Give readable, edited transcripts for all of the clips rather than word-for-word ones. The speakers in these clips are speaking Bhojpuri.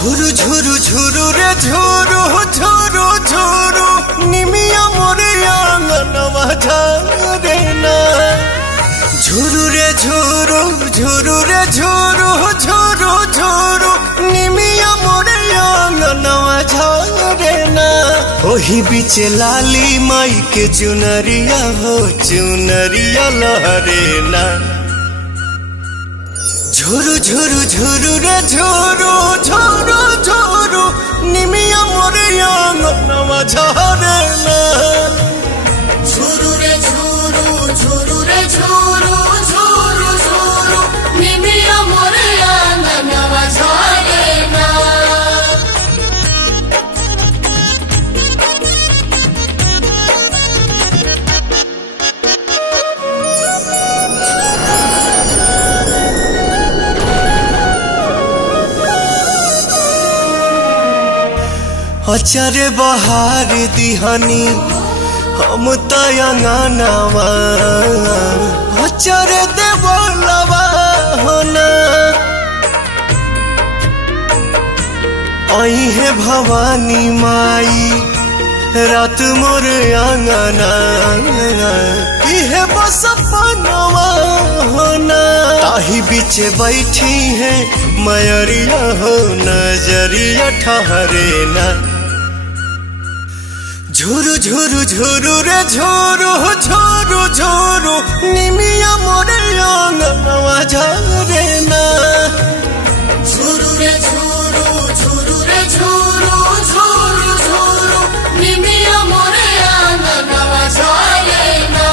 झुरु झुरु झुरु रे झुरु झुरु झुरु निमिया मोरे आंगनवा झारे ना। झुरु रे झुरु झुरु रे झुरु झुरु झुरु निमिया मोरे आंगनवा झारे ना। ओही बीचे लाली माई के चुनरिया हो चुनरिया लहरे ना। झुरु झुरु झुरु रे झुरु झुरु झुरु निमिया मोरे आंगनवा झारे ना। झुरु रे झुरु झुरु रे झुरु झुरु झुरु निमिया मोरे आंगनवा झारे ना। अचारे बहार दिहानी हम तयंगनवा अचारे देवलवा होना। आई है भवानी माई रात मोर आंगना इहे बस पनवा होना। ताही बीचे बैठी है मयरिया हो नजरिया ठहरे ना। झुरु झुरु झुरु रे झुरु झुरु झुरु निमिया मोरे आंगनवा झारे ना। झुरु रे झुरु झुरु रे झुरु झुरु झुरु निमिया मोरे आंगनवा झारे ना।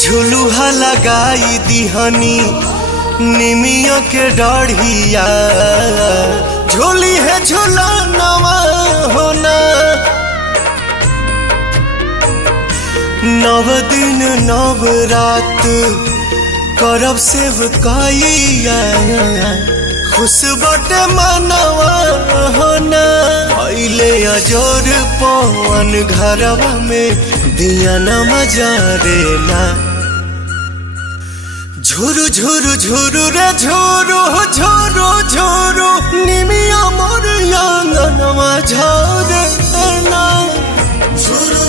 झुलुहा लगाई दिहनी निमिया के डाढ़िया झोली है झुलनवा होना। नव दिन नव रात करब सेवकाइया खुश बटे मनवा होना। अइले अजोर पवन घरवा में दिया न मजारे ना। झुरु झुरु झुरु रे झुरु झुरु झुरु निमिया मोर आंगनवा झारे ना। झुरु